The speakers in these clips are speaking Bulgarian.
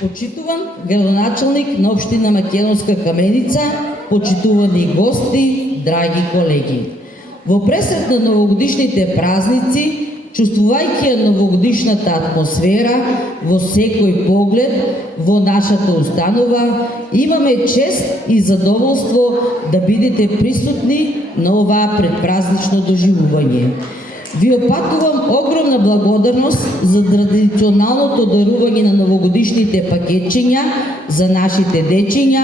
Почитуван градоначалник на општина Македонска Каменица, почитувани гости, драги колеги. Во пресрет на новогодишните празници, чувствувајќи ја новогодишната атмосфера во секој поглед во нашата установа, имаме чест и задоволство да бидете присутни на оваа предпразнично доживување. Ви опатувам огромна благодарност за традиционалното дарување на новогодишните пакетчиња за нашите дечиња,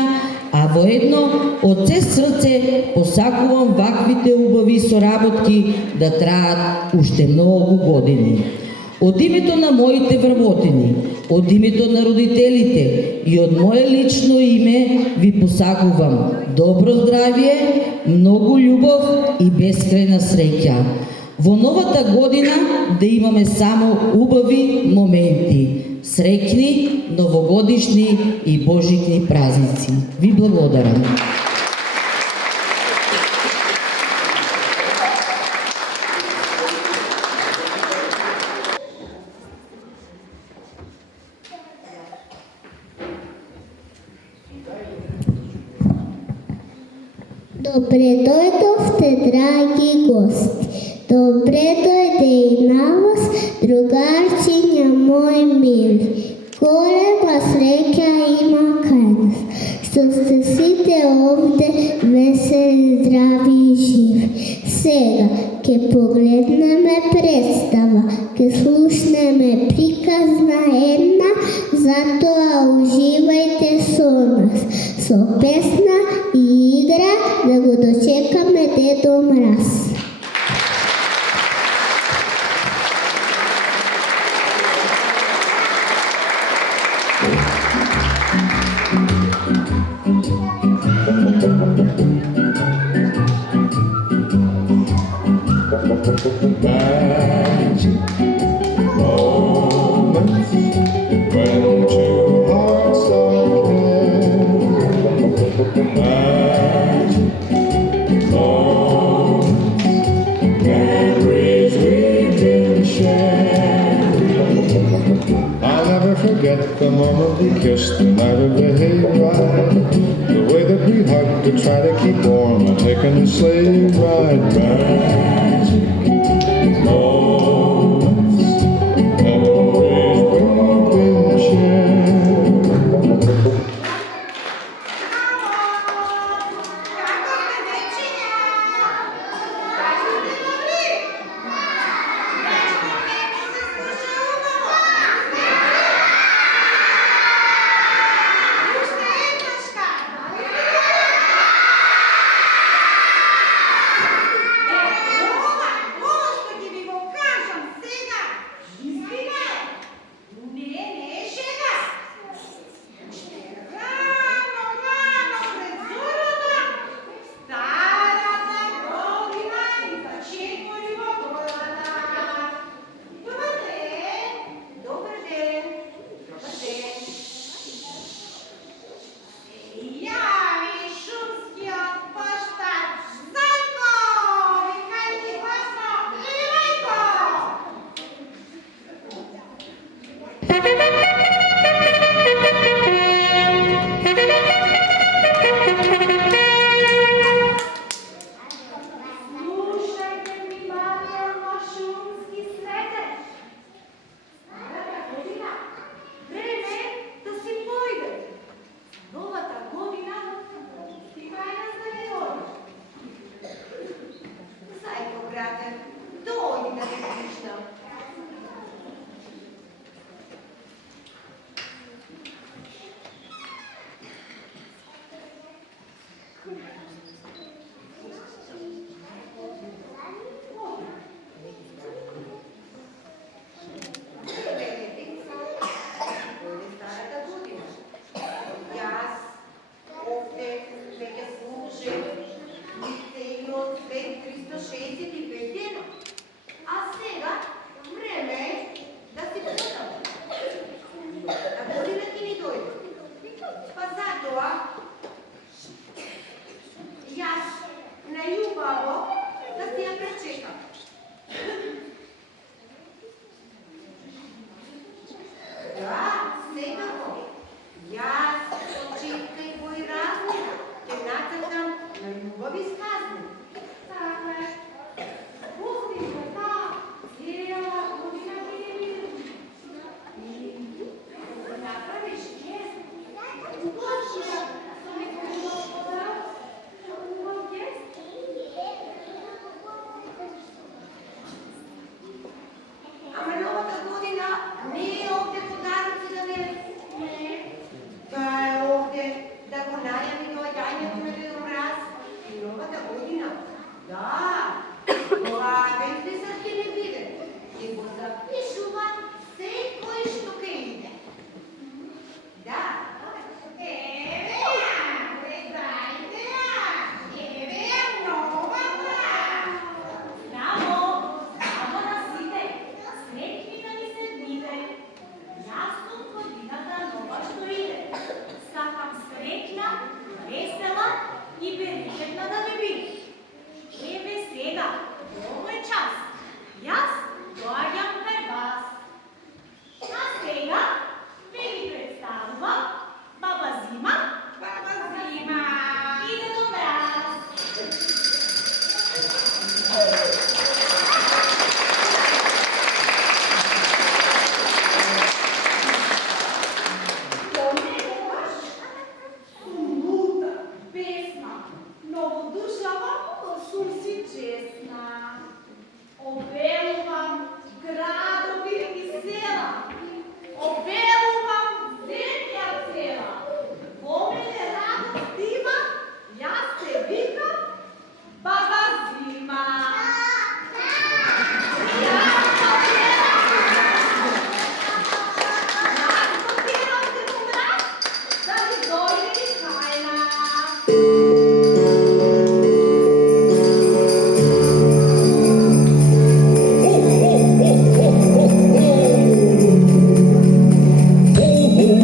а воедно од се срце посакувам ваквите убави соработки да траат уште многу години. Од името на моите вработени, од името на родителите и од мое лично име ви посакувам добро здравје, многу љубов и бескрајна среќа. Во новата година да имаме само убави моменти, среќни, новогодишни и божитни празници. Ви благодарам. Добре дојдовте, драги гости. Добре дојде и на вас, другарчиња мои мили. Голема среќа има кај нас, што сте сите овде весели, здрави и живи. Сега ќе погледнеме представа, ќе слушнеме приказна една, затоа уживајте со нас, со песна и игра да го дочекаме Дедо Мраз. Magic moments when two hearts are paired. Magic moments, memories we can share. I'll never forget the moment we kissed the night of the hayride. The way that we hugged to try to keep warm and taking the sleigh ride back. Ги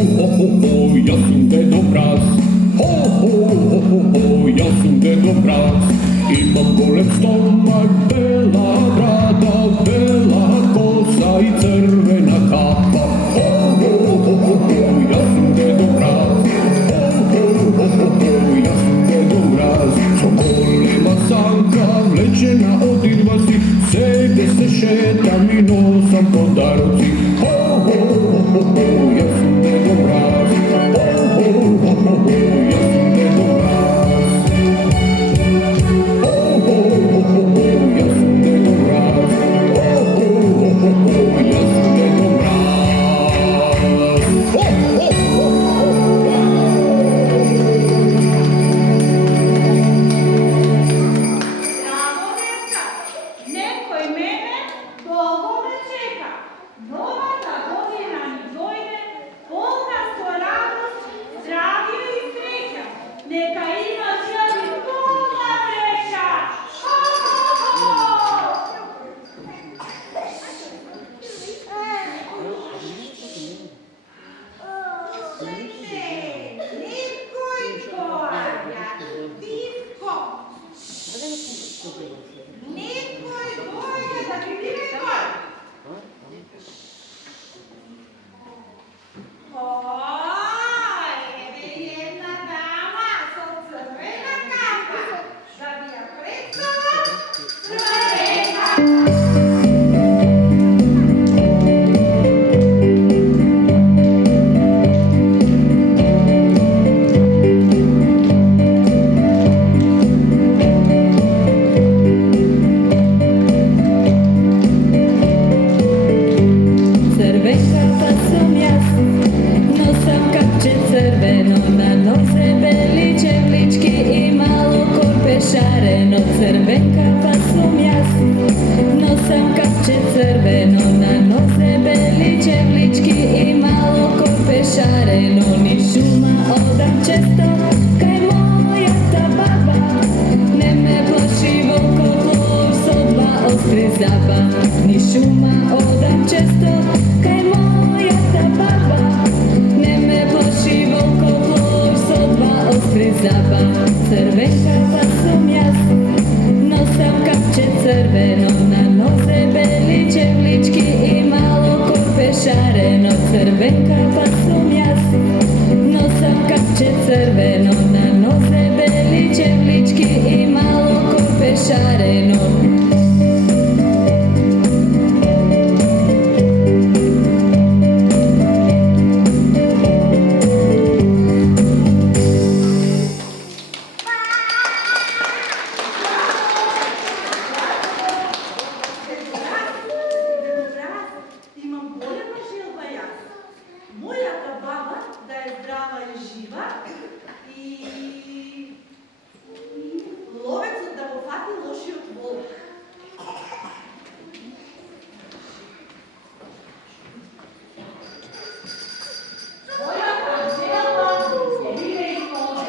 ho, ja sam Dedo Mraz. Ho, ja sam Dedo Mraz. Imam golem stomak, bela brada, bela kosa i crvena kapa. Ho, ja sam Dedo Mraz. Ho, ja sam Dedo Mraz. Co golema sanka, vlečena od irvasi, sebe se šetam i nosam po darovci. Ho, ja sam Dedo Mraz. Ho, ja sam Dedo Mraz. Ho, ja sam Dedo Mraz. Ho, ja sam Dedo Mraz. Bravo, djeca! Neko i mene dolgo ne čeka. Nova ta godina mi dojde, polna sto radost, zdravlje i sreća. Neka ima želi puna vreća. Ho, ho, ho! Nitko i tvoja, divko. Nitko i tvoja, da bi ti rekao. Eve jedna dama sa crvena kapa, da bi ja predstala crvena. Crvenka pa sam ja, nosam kapče crveno, na noze beli čevlički i malo korpe šareno. Crvenka pa sam ja, nosam kapče crveno, na noze beli čevlički i malo korpe šareno. Ni šuma odam često, kaj moja ta baba, ne me plaši volko lov, so dva ostri zaba. Ni šuma odam često, kaj moja ta baba, ne me plaši volko lov, so dva ostri zaba. Crvenka pa sam ja, nosam kapče crveno, na noze beli čevlički i malo korpe šareno. Crvenka pa sam ja, nosam kapče crveno, na noze beli čevlički i malo korpe šareno. Imam golema želba ja. Moja ta baba, da je zdrava i živa i lovec da bo fati loši od volka. Moja ta želba ide iz vode.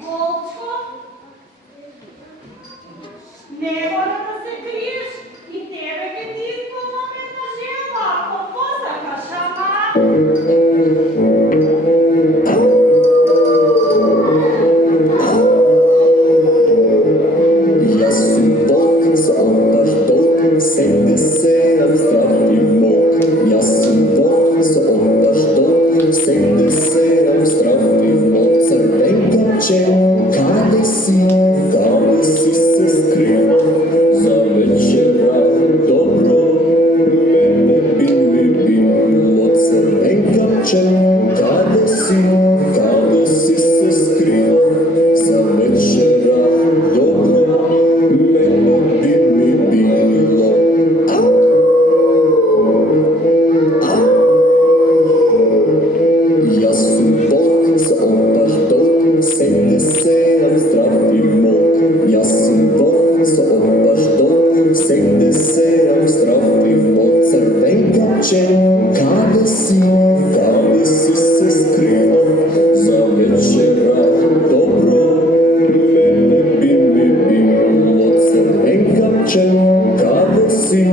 Volčko, ne mora da se kriješ i tebe kad ti ispolomena želba, ako posakaš, ama. Ja sam volk, zobaš dolk, sedi se nam zdravi mok. Ja sam volk, zobaš dolk, sedi se nam zdravi mok. Crvenkače, kada si se skrio? Za večera dobro, mene bi mi bilo. Crvenkače, kada si se skrio? Za večera dobro, mene bi mi bilo. Ja sam volk, zobaš dolk, sedi se nam zdravi mok. Ja sam volk, zobaš dolk, sedi se nam zdravi mok. Crvenkače, kada si se skrio? Za večera dobro, mene bi mi bilo. Crvenkače, kada si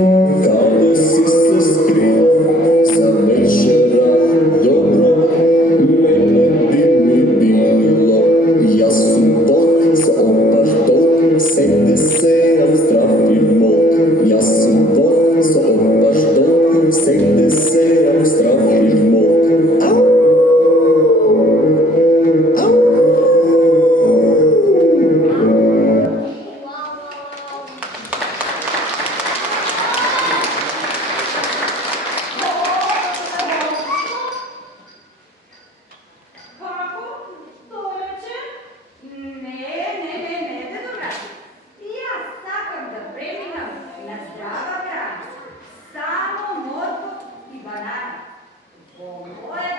Sänkte sig av straff i mål. Kako? Stoljeće? Ne, dobra. Ja sakam da preminam na zdrava hrana. Samo morko i banana. Moje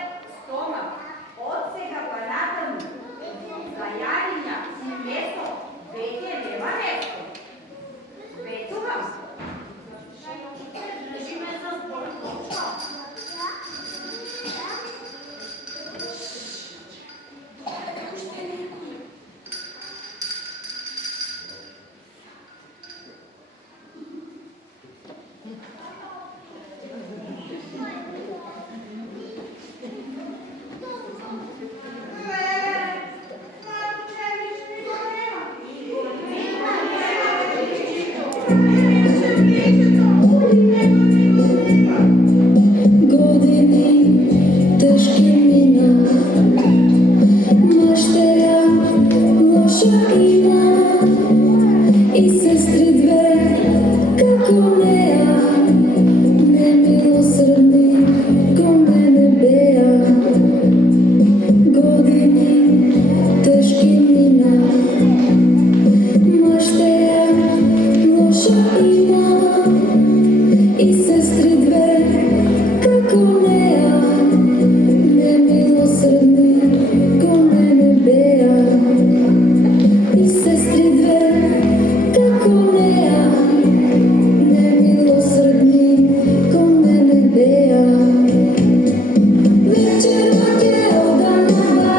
stomak odsega banatan za jarinja i meso već je nema meso. Vetuvam se. Žime sam spolnošla. Godini teški mina, mašteja loša ima i sestri dve kako neja, nemilosrdni ko mene beja. Godini teški mina, mašteja loša ima i sestri dve kako neja, nemilosrdni ko mene beja. I sestri dve kako neja, nemilosrdni ko mene beja. Večerna djeldana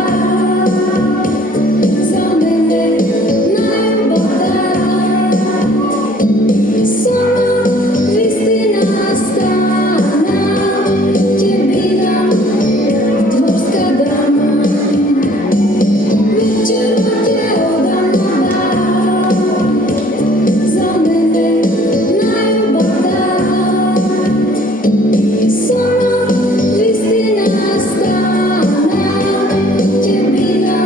za mene najbolja. Sama istina stana, gdje bila dvorska dama. Večerna djeldana za mene najbolja. Sama istina stana, gdje bila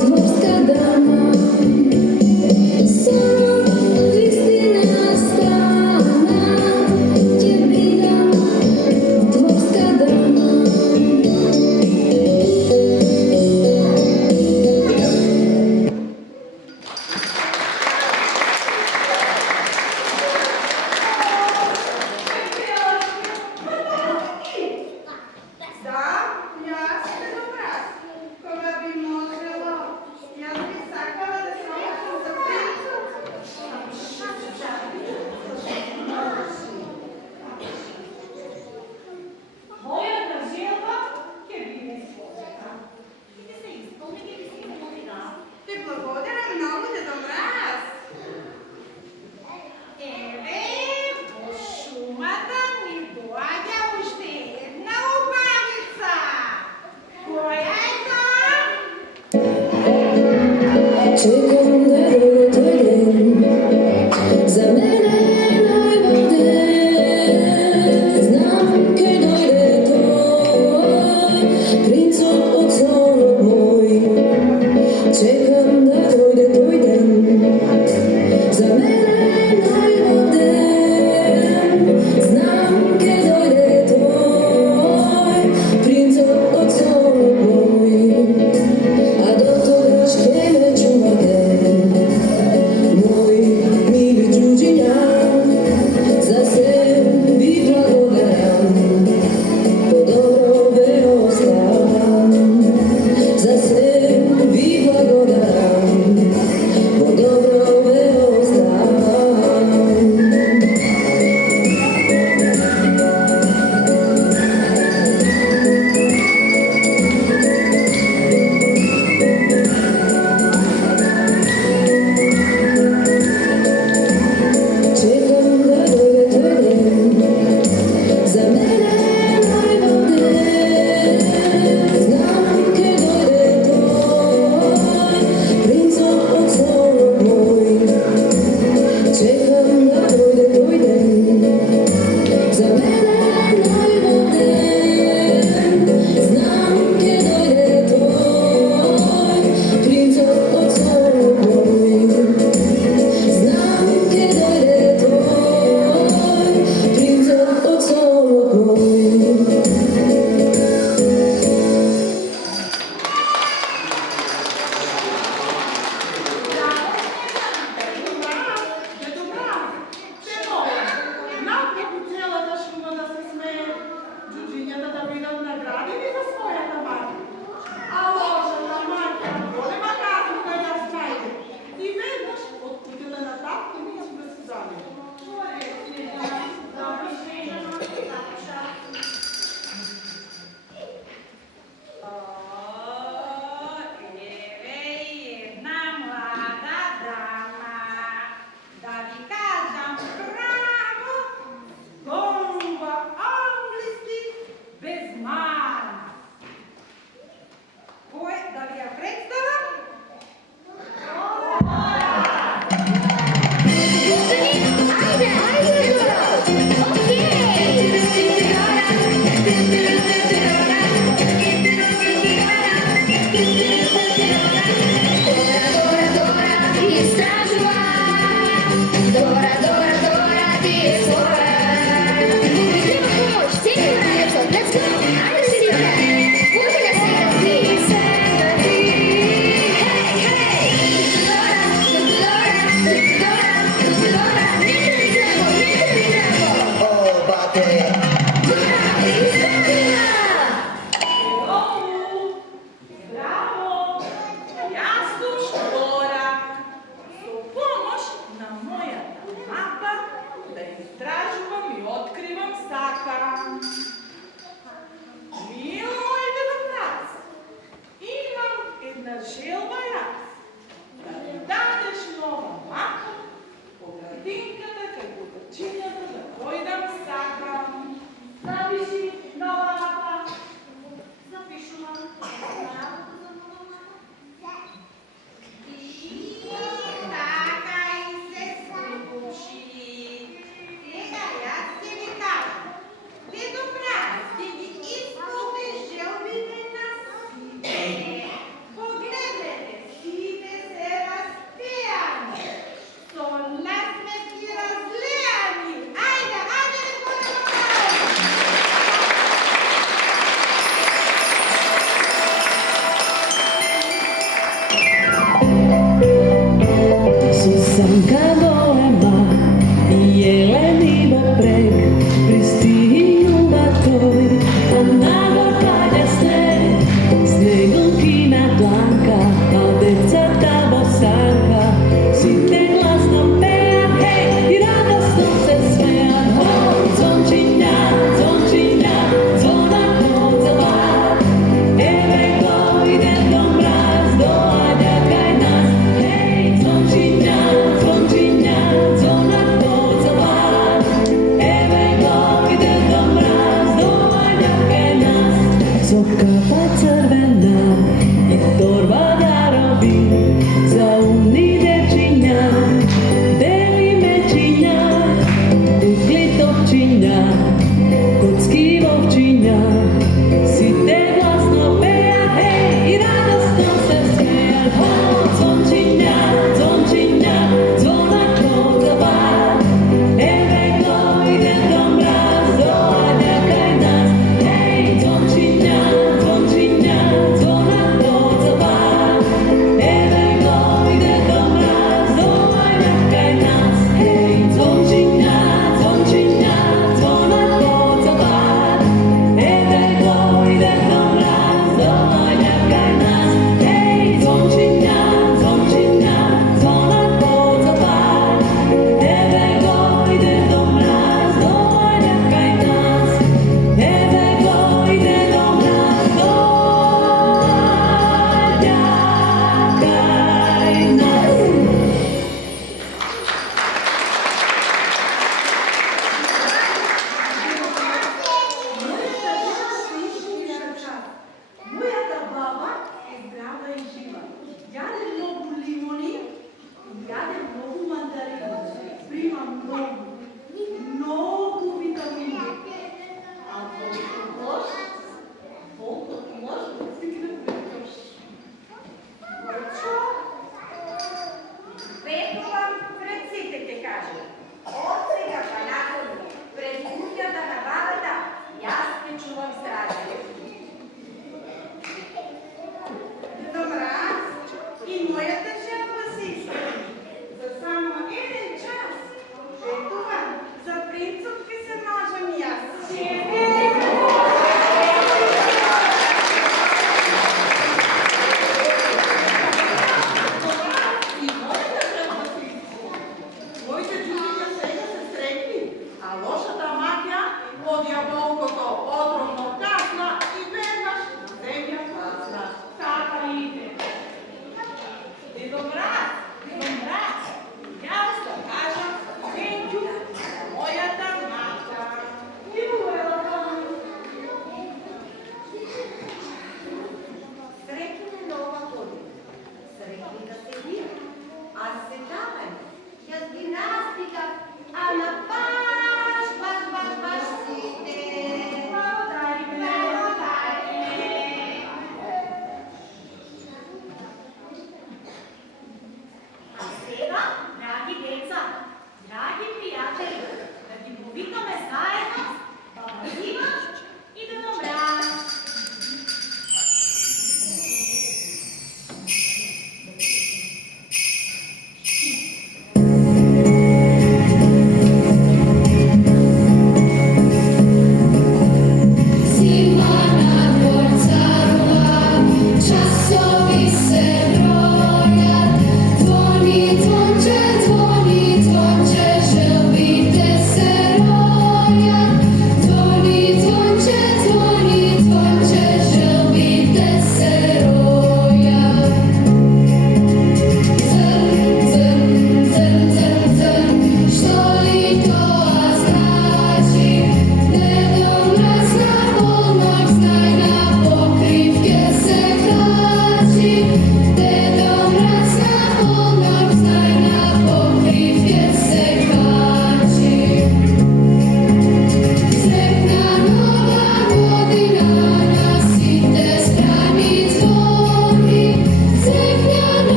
dvorska dama. Sama istina stana, gdje bila dvorska dama. Da, ja ste dobra. Koga bi moželo, ja bih sakala da se omašam za princu. Moja dražilba je bila ispolnjena. Te благодарам много за добрас. Во шумата ни доаѓа уште една убавица. Која е тоа? Čekam da dojde tvoj den, za mene najbolj den. Znam kaj dojde tvoj, princo odslovno moj. Čekam da dojde tvoj den, za mene najbolj den. Znam kaj dojde tvoj, princo odslovno moj. A do toga škele čuvate, Bravo! Ja sam Štora. Za pomoć na moja mapa da istražujem i otkrivam saka. Milo moj dedoprac, imam jedna želba raz. Da mi dadeš nova mapa, pogodinkada kad bude činjeno da pojdam saka. Zapiši nova mapa. Zapišu vam. Susanka golema i jeleni boprek pristignu batoj, a nagor pada sneg, snegom kina dlanka, a decata bosanka, svi te glasno peja, hej, i radosno se smeja. O, zvončinja, zvončinja, zvona kozava, eve go ide do mraz, dođa kaj nas, hej, zvončinja, zvončinja, zvona kozava, eve go ide do mraz, dođa kaj nas. Sokapa crvena i torba darovi za umni dečinja, beli mečinja, kukli topčinja, kocki vovčinja, si te glasno peja, hej, i radosno se smeja. O, zvončinja, zvončinja, zvona kozava, eve go ide do mraz, dođa kaj nas, hej, zvončinja, zvončinja, zvona kozava, eve go ide do mraz, dođa kaj nas, hej, zvončinja, zvončinja, zvona kozava, eve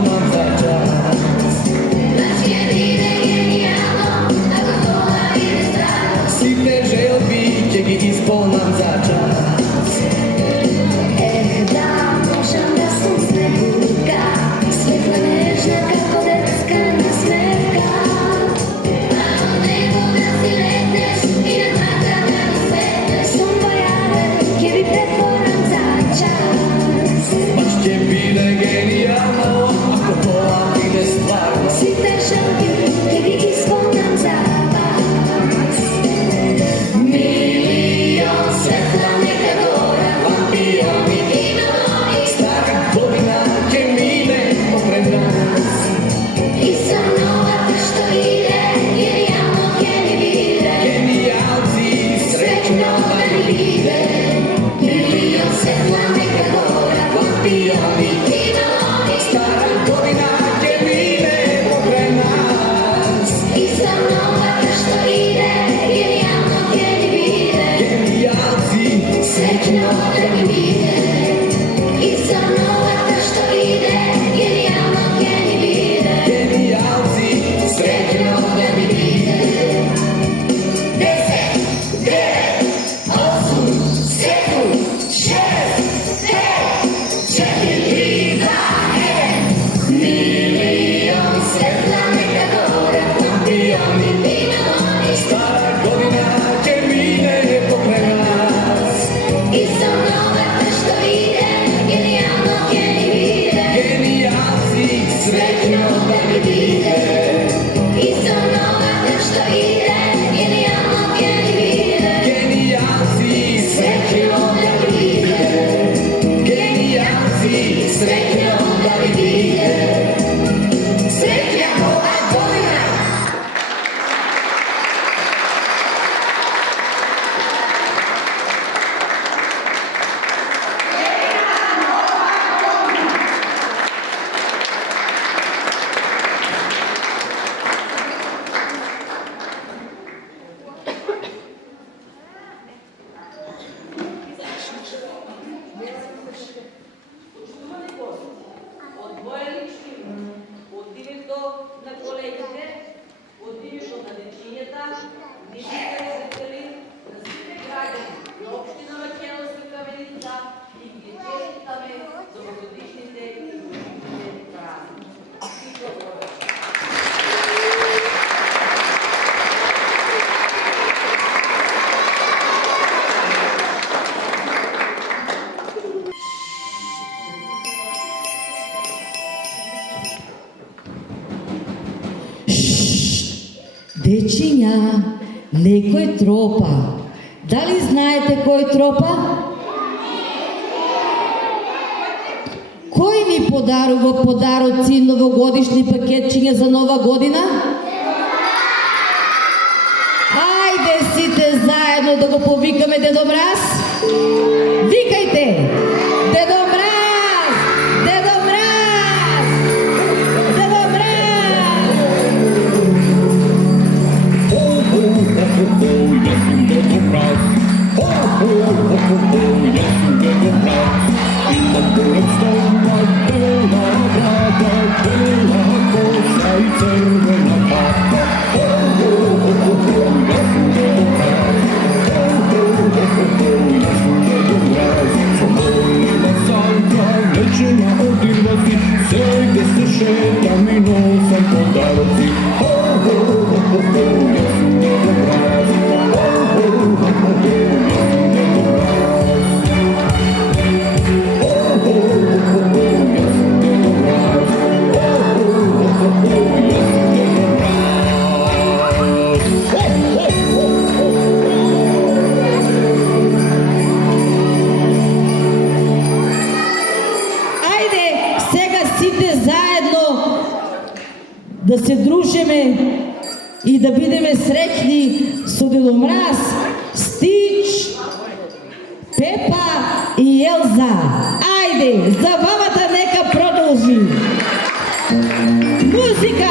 spomam za čas. Sitne želbi će gi ispolnam za čas. Baš će bile genijalno ako to vam ide stvarno. Milion svetla neka gora, lampioni starih godina će mine pokraj nas. Genijalci srećno da mi vide. Milion svetla neka gora, lampioni starih godina će mine pokraj nas. Genijalci Srećno da mi vide, iza novaca što ide, genijalno geni vide. genijalci Srećno da mi vide. 10, 9, 8, 7, 6, 5, 4, 3, 2, 1. Milion svetla neka gora, lampioni stara godina će mine pokraj nas. iza novaca što ide, genijalno geni vide. Genijalci Srećno da mi vide, iza novaca što ide, genijalno geni vide. genijalci Srećno da mi vide, genijalci srećno da mi vide. Srećna nova godina! От моя лични от името на колегите, от името на дечинята, нивите зрители, на сите граждани на община Македонска Каменица и ги честитаме за новогодишните и новогодишните празници. И добро вечер! Дечиња, некој тропа. Дали знаете кој тропа? Кој ни подарува подароци и новогодишни пакетчиња за нова година? Ајде сите заедно да го повикаме Дедо Мраз. Викајте! Дедо Мраз! Дедо Мраз! Дедо Мраз! да се дружиме и да бидеме среќни со Дедо Мраз, Стич, Пепа и Елза. Ајде, забавата нека продолжи. Музика!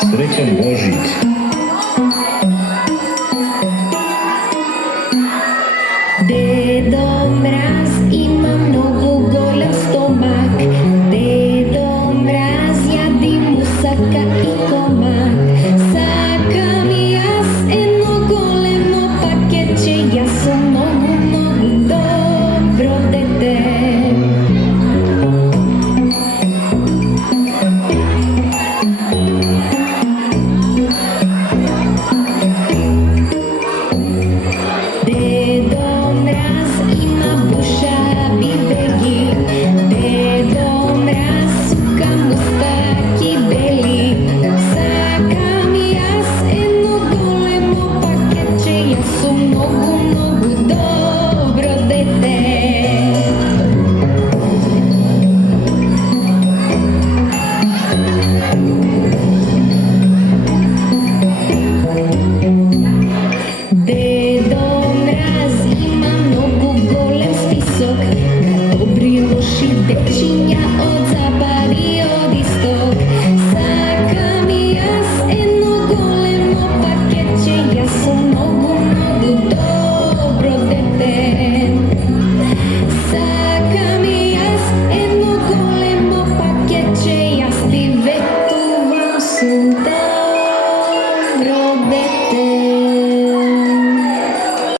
Srećan Božić. Dedo Mraz ima mnogo golem stomak. Dedo Mraz jadi musaka i komad. Sakam jas eno golemo pakeće, ja sam mnogo, mnogo dobro dete. Dedo Mraz ima buša bibegi. Dedo Mraz suka mustaki beli. Sakam jas eno golemo pakeće, ja sam mnogo, mnogo dobro dete. Dedo Mraz ima mnogo golem spisok, na dobri i loši dečinja od zapad i od istok. Sakam jas eno golemo pakeće, ja sam mnogo, mnogo dobro dete. Sakam jas eno golemo pakeće, ja ti vetuvam sam dobro dete.